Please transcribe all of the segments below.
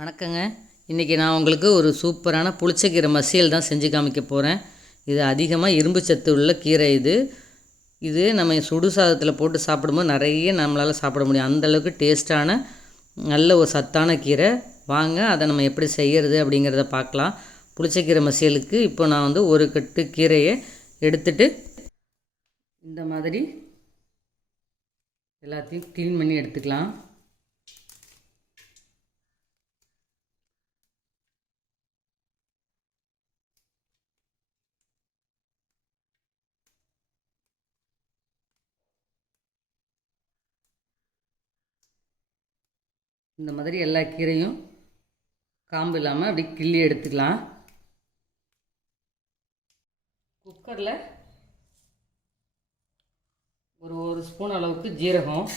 வணக்கங்க. இன்றைக்கி நான் உங்களுக்கு ஒரு சூப்பரான புளிச்சக்கீரை மசியல் தான் செஞ்சு காமிக்க போகிறேன். இது அதிகமாக இரும்பு சத்து உள்ள கீரை. இது நம்ம சுடு சாதத்தில் போட்டு சாப்பிடும்போது நிறைய நம்மளால் சாப்பிட முடியும். அந்தளவுக்கு டேஸ்ட்டான நல்ல ஒரு சத்தான கீரை. வாங்க அதை நம்ம எப்படி செய்கிறது அப்படிங்கிறத பார்க்கலாம். புளிச்சக்கீரை மசியலுக்கு இப்போ நான் ஒரு கட்டு கீரையை எடுத்துட்டு இந்த மாதிரி எல்லாத்தையும் க்ளீன் பண்ணி எடுத்துக்கலாம். இந்த மாதிரி எல்லா கீரையும் காம்பு இல்லாமல் அப்படி கிள்ளி எடுத்துக்கலாம். குக்கரில் ஒரு ஸ்பூன் அளவுக்கு ஜீரகம்,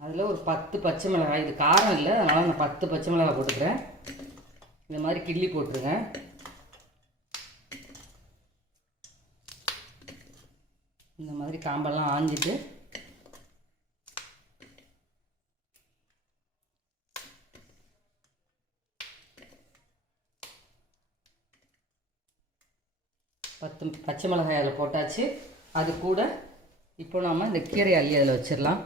அதில் ஒரு 10 பச்சை மிளகாய். இது காரம் இல்லை, அதனால் நான் 10 பச்சை மிளகாய் போட்டுக்கிறேன். இந்த மாதிரி கிள்ளி போட்டுருங்க. இந்த மாதிரி காம்பெல்லாம் ஆஞ்சிட்டு பச்சை மிளகாய் அதில் போட்டாச்சு. அது கூட இப்போ நாம் இந்த கீரை அள்ளி அதில் வச்சிடலாம்.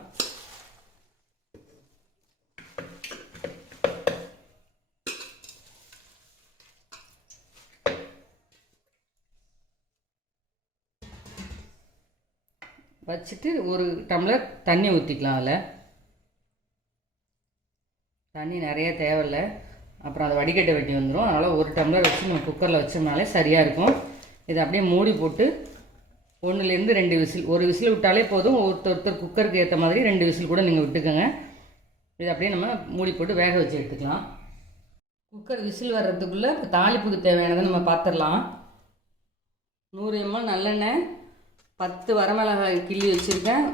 வச்சுட்டு ஒரு டம்ளர் தண்ணி ஊற்றிக்கலாம். அதில் தண்ணி நிறைய தேவையில்லை, அப்புறம் அதை வடிகட்ட வெட்டி வந்துடும். அதனால் ஒரு டம்ளர் வச்சு நம்ம குக்கரில் வச்சோம்னாலே சரியாக இருக்கும். இதை அப்படியே மூடி போட்டு 1லேருந்து 2 விசில், ஒரு விசில் விட்டாலே போதும். ஒருத்தர் குக்கருக்கு ஏற்ற மாதிரி 2 விசில் கூட நீங்கள் விட்டுக்கோங்க. இதை அப்படியே நம்ம மூடி போட்டு வேக வச்சு எடுத்துக்கலாம். குக்கர் விசில் வர்றதுக்குள்ளே இப்போ தாளிப்புக்கு தேவையானதை நம்ம பார்த்துடலாம். 100 ml நல்லெண்ணெய், 10 வரமிளகாய் கிள்ளி வச்சுருக்கேன்.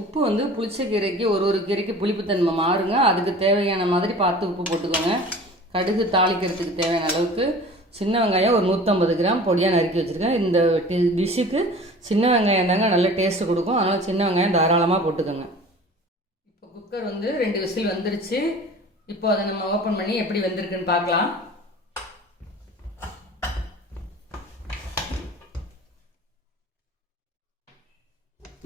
உப்பு புளிச்சக்கீரைக்கு ஒரு கீரைக்கு புளிப்புத்தன்மை மாறுங்க, அதுக்கு தேவையான மாதிரி பார்த்து உப்பு போட்டுக்கோங்க. கடுகு தாளிக்கிறதுக்கு தேவையான அளவுக்கு சின்ன வெங்காயம் ஒரு 150 கிராம் பொடியாக நறுக்கி வச்சுருக்கேன். இந்த டிஷ்ஷுக்கு சின்ன வெங்காயம் தாங்க நல்ல டேஸ்ட்டு கொடுக்கும், அதனால் சின்ன வெங்காயம் தாராளமாக போட்டுக்கோங்க. இப்போ குக்கர் 2 விசில் வந்துருச்சு. இப்போ அதை நம்ம ஓப்பன் பண்ணி எப்படி வெந்திருக்குன்னு பார்க்கலாம்.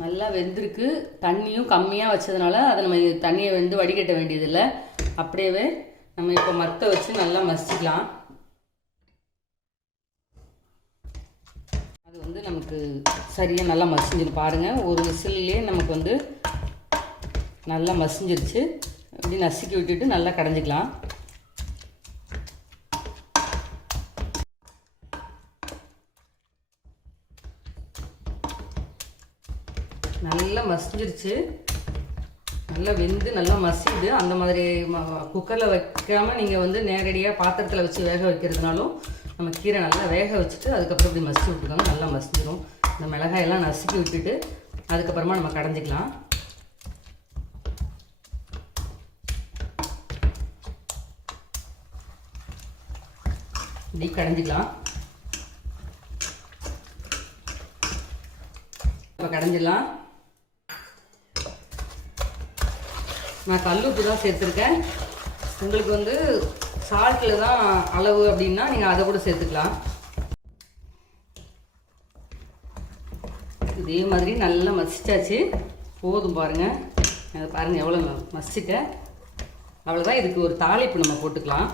நல்லா வெந்திருக்கு. தண்ணியும் கம்மியாக வச்சதுனால அதை நம்ம தண்ணியை வடிகட்ட வேண்டியதில்லை. அப்படியே நம்ம இப்போ மற்ற வச்சு நல்லா மசிக்கலாம். அது நமக்கு சரியாக நல்லா மசிஞ்சிடும் பாருங்கள். ஒரு விசிலே நமக்கு நல்லா மசிஞ்சிருச்சு. இப்படி நசுக்கி விட்டுட்டு நல்லா கடைஞ்சிக்கலாம். நல்லா மசிஞ்சிருச்சு, நல்லா வெந்து நல்லா மசிது. அந்த மாதிரி குக்கரில் வைக்காமல் நீங்கள் நேரடியாக பாத்திரத்தில் வச்சு வேக வைக்கிறதுனாலும் நம்ம கீரை நல்லா வேக வச்சுட்டு அதுக்கப்புறம் இப்படி மசிச்சு விட்டுக்கோங்க. நல்லா மசிஞ்சிடும். இந்த மிளகாயெல்லாம் நசுக்கி விட்டுட்டு அதுக்கப்புறமா நம்ம கடைஞ்சிக்கலாம். இப்படி கடைஞ்சிக்கலாம். இப்போ கடைஞ்சிடலாம். நான் கல்லுப்பு தான் சேர்த்துருக்கேன். உங்களுக்கு சால்ட்டில் தான் அளவு அப்படின்னா நீங்கள் அதை கூட சேர்த்துக்கலாம். இதே மாதிரி நல்லா மசிச்சாச்சு, போதும் பாருங்கள். அதை பாருங்கள் எவ்வளோ மசிச்சிட்டேன். அவ்வளோதான். இதுக்கு ஒரு தாளிப்பு நம்ம போட்டுக்கலாம்.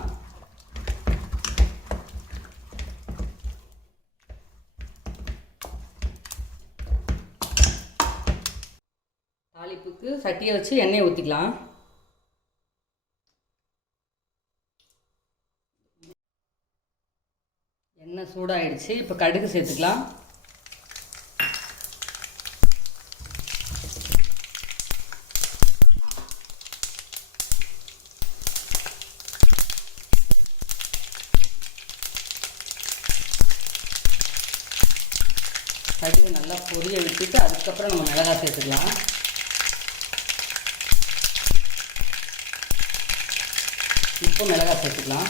தாளிப்புக்கு சட்டியை வச்சு எண்ணெயை ஊற்றிக்கலாம். எண்ணெய் சூடாகிடுச்சு. இப்போ கடுகு சேர்த்துக்கலாம். கடுகு நல்லா பொரிய விட்டுட்டு அதுக்கப்புறம் நம்ம மிளகாய் சேர்த்துக்கலாம். இப்போ மிளகாய் சேர்த்துக்கலாம்.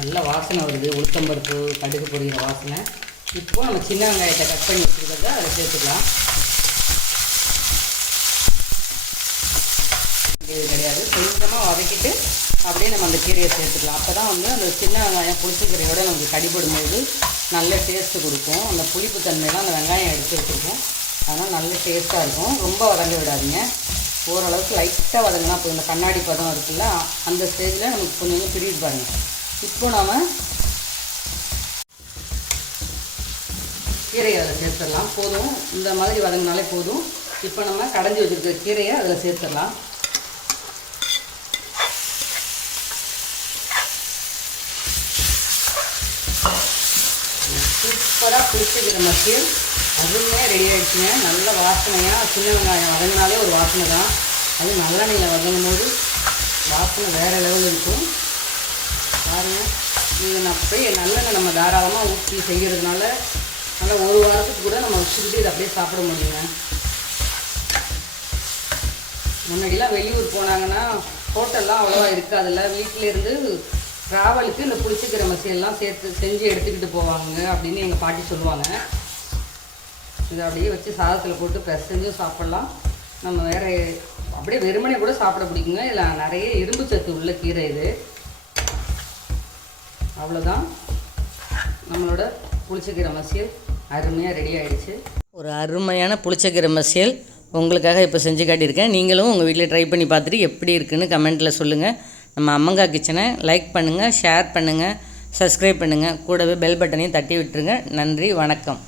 நல்ல வாசனை வருது, உளுத்தம்பருப்பு கடுகு பொரிகிற வாசனை. இப்போ நம்ம சின்ன வெங்காயத்தை கட் பண்ணி வச்சுருக்கிறத அதில் சேர்த்துக்கலாம். வதக்கிட்டு அப்படியே நம்ம அந்த கீரையை சேர்த்துக்கலாம். அப்போ தான் வந்து அந்த சின்ன வெங்காயம் புளிச்சக்கீரையோடு நமக்கு கடிபடும்போது நல்ல டேஸ்ட்டு கொடுக்கும். அந்த புளிப்பு தன்மையெல்லாம் அந்த வெங்காயம் எடுத்து வச்சுருக்கோம், அதனால் நல்ல டேஸ்ட்டாக இருக்கும். ரொம்ப வதங்க விடாதீங்க, ஓரளவுக்கு லைட்டாக வதங்கினா இப்போ இந்த கண்ணாடி பதம் இருக்குல்ல, அந்த ஸ்டேஜில் நமக்கு கொஞ்சம் கொஞ்சம் பிரிட்டு பாருங்கள். இப்போ நாம் கீரையை அதில் சேர்த்துடலாம். போதும், இந்த மாதிரி வதங்கினாலே போதும். இப்போ நம்ம கடைஞ்சி வச்சுருக்க கீரையை அதில் சேர்த்துடலாம். சூப்பராக புளிச்சக்கீரை மசியல் அதுவுமே ரெடி ஆகிடுச்சுங்க. நல்ல வாசனையாக, சின்ன வெங்காயம் வதங்கினாலே ஒரு வாசனை தான். அது நல்லெண்ணெயில் வதங்கும் போது வாசனை வேறு லெவலில் இருக்கும். பாருங்கள், இது நான் போய் நல்லெண்ணெய் நம்ம தாராளமாக ஊற்றி செய்கிறதுனால நல்லா ஒரு வாரத்துக்கு கூட நம்ம வச்சுக்கிட்டு இதை அப்படியே சாப்பிட முடியுங்க. முன்னாடிலாம் வெளியூர் போனாங்கன்னா ஹோட்டல்லாம் அவ்வளோவா இருக்காதுல்ல, வீட்டிலேருந்து ட்ராவலுக்கு இந்த புளிச்சக்கீரை மசியெல்லாம் சேர்த்து செஞ்சு எடுத்துக்கிட்டு போவாங்க அப்படின்னு எங்கள் பாட்டி சொல்லுவாங்க. இதை அப்படியே வச்சு சாதத்தில் போட்டு பிசைஞ்சும் சாப்பிட்லாம். நம்ம வேறு அப்படியே வெறுமனே கூட சாப்பிட பிடிக்குங்க. இதில் நிறைய இரும்பு சத்து உள்ள கீரை இது. அவ்வளோதான், நம்மளோட புளிச்சக்கீரை மசியல் அருமையாக ரெடி ஆகிடுச்சு. ஒரு அருமையான புளிச்சக்கீரை மசியல் உங்களுக்காக இப்போ செஞ்சு காட்டியிருக்கேன். நீங்களும் உங்கள் வீட்டில் ட்ரை பண்ணி பார்த்துட்டு எப்படி இருக்குன்னு கமெண்ட்டில் சொல்லுங்கள். நம்ம அம்மங்கா கிச்சனை லைக் பண்ணுங்கள், ஷேர் பண்ணுங்கள், சப்ஸ்கிரைப் பண்ணுங்கள், கூடவே பெல் பட்டனையும் தட்டி விட்டுருங்க. நன்றி, வணக்கம்.